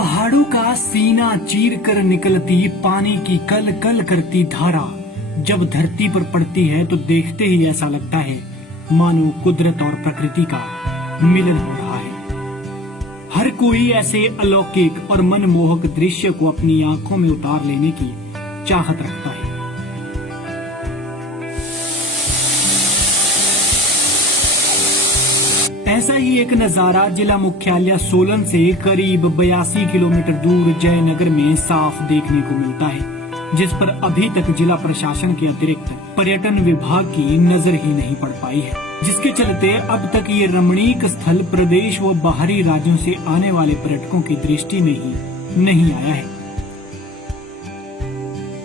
पहाड़ों का सीना चीर कर निकलती पानी की कल कल करती धारा जब धरती पर पड़ती है तो देखते ही ऐसा लगता है मानो कुदरत और प्रकृति का मिलन हो रहा है। हर कोई ऐसे अलौकिक और मनमोहक दृश्य को अपनी आंखों में उतार लेने की चाहत रखता है। ऐसा ही एक नजारा जिला मुख्यालय सोलन से करीब 82 किलोमीटर दूर जयनगर में साफ देखने को मिलता है, जिस पर अभी तक जिला प्रशासन के अतिरिक्त पर्यटन विभाग की नजर ही नहीं पड़ पाई है, जिसके चलते अब तक ये रमणीक स्थल प्रदेश व बाहरी राज्यों से आने वाले पर्यटकों की दृष्टि में ही नहीं आया है।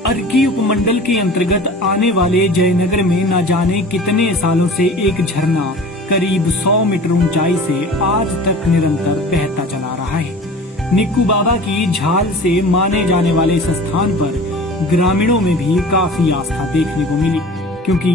अर्की उपमंडल के अंतर्गत आने वाले जयनगर में न जाने कितने सालों से एक झरना करीब 100 मीटर ऊंचाई से आज तक निरंतर बहता चला रहा है। निक्कू बाबा की झाल से माने जाने वाले इस स्थान पर ग्रामीणों में भी काफी आस्था देखने को मिली, क्योंकि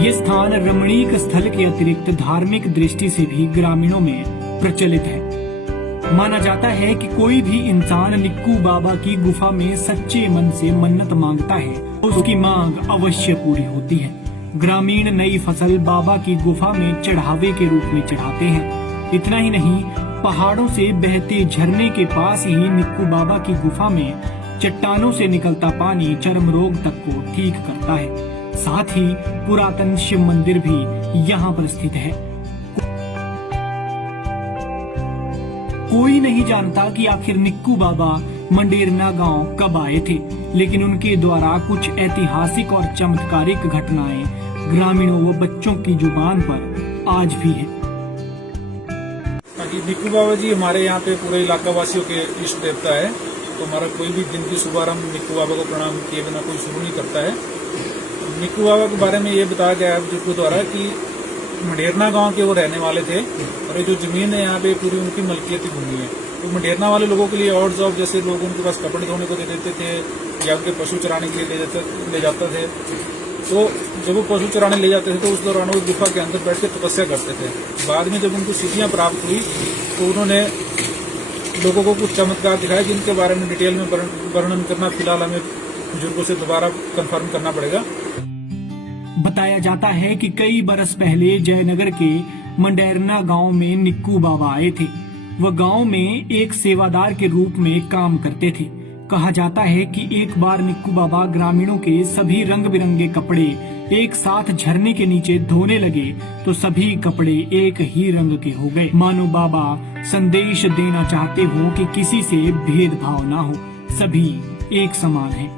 ये स्थान रमणीक स्थल के अतिरिक्त धार्मिक दृष्टि से भी ग्रामीणों में प्रचलित है। माना जाता है कि कोई भी इंसान निक्कू बाबा की गुफा में सच्चे मन से मन्नत मांगता है, उसकी मांग अवश्य पूरी होती है। ग्रामीण नई फसल बाबा की गुफा में चढ़ावे के रूप में चढ़ाते हैं। इतना ही नहीं, पहाड़ों से बहते झरने के पास ही निक्कू बाबा की गुफा में चट्टानों से निकलता पानी चर्म रोग तक को ठीक करता है। साथ ही पुरातन शिव मंदिर भी यहाँ पर स्थित है। कोई नहीं जानता कि आखिर निक्कू बाबा मंडेरना गांव कब आए थे, लेकिन उनके द्वारा कुछ ऐतिहासिक और चमत्कारिक घटनाएं ग्रामीणों व बच्चों की जुबान पर आज भी है। निक्कू बाबा जी हमारे यहाँ पे पूरे इलाका वासियों के इष्ट देवता है, तो हमारा कोई भी दिन की शुभारंभ निक्कू बाबा को प्रणाम किए बिना कोई शुरू नहीं करता है। निक्कू बाबा के बारे में ये बताया गया है बुजुर्गों द्वारा कि मंडेरना गांव के वो रहने वाले थे और ये जो जमीन है यहाँ पे पूरी उनकी मलकियती भूमि है। तो मंडेरना वाले लोगों के लिए और जॉब, जैसे लोग उनके पास कपड़े धोने को दे देते थे या उनके पशु चराने के लिए ले जाते थे। तो जब वो पशु चराने ले जाते थे तो उस दौरान वो गुफा के अंदर बैठ के तपस्या करते थे। बाद में जब उनको सिद्धियां प्राप्त हुई तो उन्होंने लोगों को कुछ चमत्कार दिखाए, जिनके बारे में डिटेल में वर्णन करना फिलहाल हमें बुजुर्गों से दोबारा कंफर्म करना पड़ेगा। बताया जाता है कि कई बरस पहले जयनगर के मंडेरना गांव में निक्कू बाबा आए थे। वह गांव में एक सेवादार के रूप में काम करते थे। कहा जाता है कि एक बार निक्कू बाबा ग्रामीणों के सभी रंग बिरंगे कपड़े एक साथ झरने के नीचे धोने लगे तो सभी कपड़े एक ही रंग के हो गए, मानो बाबा संदेश देना चाहते हो कि किसी से भेदभाव ना हो, सभी एक समान हैं।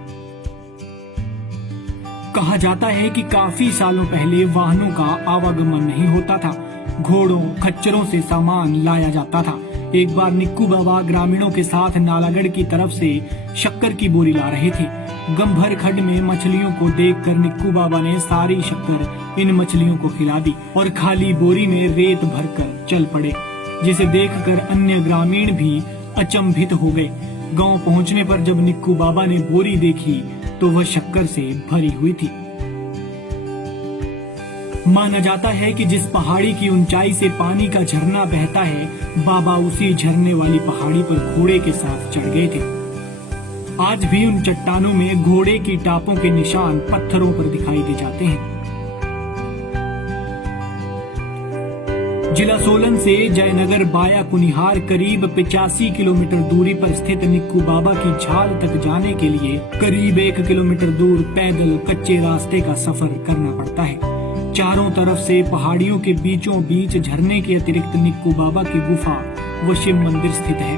कहा जाता है कि काफी सालों पहले वाहनों का आवागमन नहीं होता था, घोड़ों खच्चरों से सामान लाया जाता था। एक बार निक्कू बाबा ग्रामीणों के साथ नालागढ़ की तरफ से शक्कर की बोरी ला रहे थे। गंभर खड्ड में मछलियों को देखकर निक्कू बाबा ने सारी शक्कर इन मछलियों को खिला दी और खाली बोरी में रेत भरकर चल पड़े, जिसे देखकर अन्य ग्रामीण भी अचंभित हो गए। गांव पहुंचने पर जब निक्कू बाबा ने बोरी देखी तो वह शक्कर से भरी हुई थी। माना जाता है कि जिस पहाड़ी की ऊंचाई से पानी का झरना बहता है, बाबा उसी झरने वाली पहाड़ी पर घोड़े के साथ चढ़ गए थे। आज भी उन चट्टानों में घोड़े की टापों के निशान पत्थरों पर दिखाई दे जाते हैं। जिला सोलन से जयनगर बाया कुनिहार करीब 85 किलोमीटर दूरी पर स्थित निक्कू बाबा की झाल तक जाने के लिए करीब 1 किलोमीटर दूर पैदल कच्चे रास्ते का सफर करना पड़ता है। चारों तरफ से पहाड़ियों के बीचों बीच झरने के अतिरिक्त निक्कू बाबा की गुफा व शिव मंदिर स्थित है।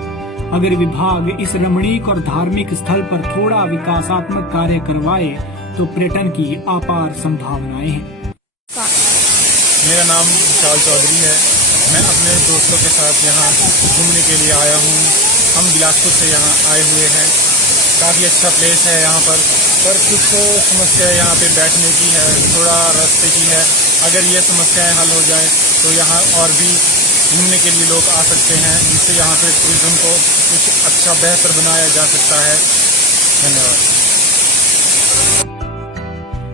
अगर विभाग इस रमणीक और धार्मिक स्थल पर थोड़ा विकासात्मक कार्य करवाए तो पर्यटन की अपार संभावनाएं हैं। मेरा नाम विशाल चौधरी है। मैं अपने दोस्तों के साथ यहाँ घूमने के लिए आया हूँ। हम बिलासपुर से यहाँ आए हुए हैं। काफ़ी अच्छा प्लेस है यहाँ पर कुछ समस्या यहाँ पे बैठने की है, थोड़ा रास्ते की है। अगर ये समस्याएं हल हो जाएं तो यहाँ और भी घूमने के लिए लोग आ सकते हैं, जिससे यहाँ पे टूरिज्म को कुछ अच्छा बेहतर बनाया जा सकता है। धन्यवाद।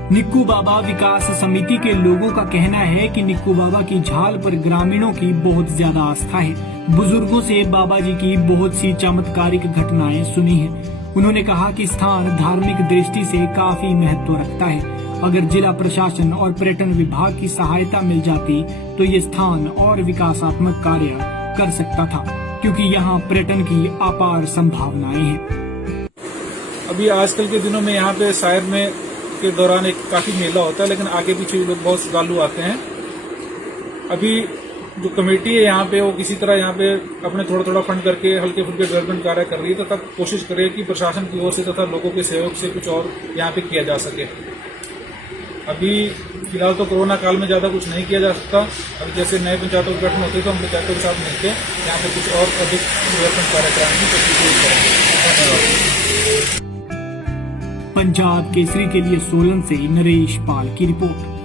निक्कू बाबा विकास समिति के लोगों का कहना है कि निक्कू बाबा की झाल पर ग्रामीणों की बहुत ज्यादा आस्था है। बुजुर्गों से बाबा जी की बहुत सी चमत्कारिक घटनाएं सुनी है। उन्होंने कहा कि स्थान धार्मिक दृष्टि से काफी महत्व रखता है। अगर जिला प्रशासन और पर्यटन विभाग की सहायता मिल जाती तो ये स्थान और विकासात्मक कार्य कर सकता था, क्योंकि यहाँ पर्यटन की अपार संभावनाएं हैं। अभी आजकल के दिनों में यहाँ पे शायर में के दौरान एक काफी मेला होता है, लेकिन आगे पीछे लोग बहुत श्रद्धालु आते हैं। अभी जो कमेटी है यहाँ पे वो किसी तरह यहाँ पे अपने थोड़ा थोड़ा फंड करके हल्के फुल्के डेवलपमेंट कार्य कर रही है, तथा कोशिश करे कि प्रशासन की ओर से तथा लोगों के सहयोग से कुछ और यहाँ पे किया जा सके। अभी फिलहाल तो कोरोना काल में ज्यादा कुछ नहीं किया जा सकता। अभी जैसे नए पंचायतों के गठन होते तो हम पंचायतों के साथ मिलकर यहाँ पे कुछ और अधिक डेवलपमेंट कार्य कराने की कोशिश करेंगे। पंजाब केसरी के लिए सोलन से नरेश पाल की रिपोर्ट।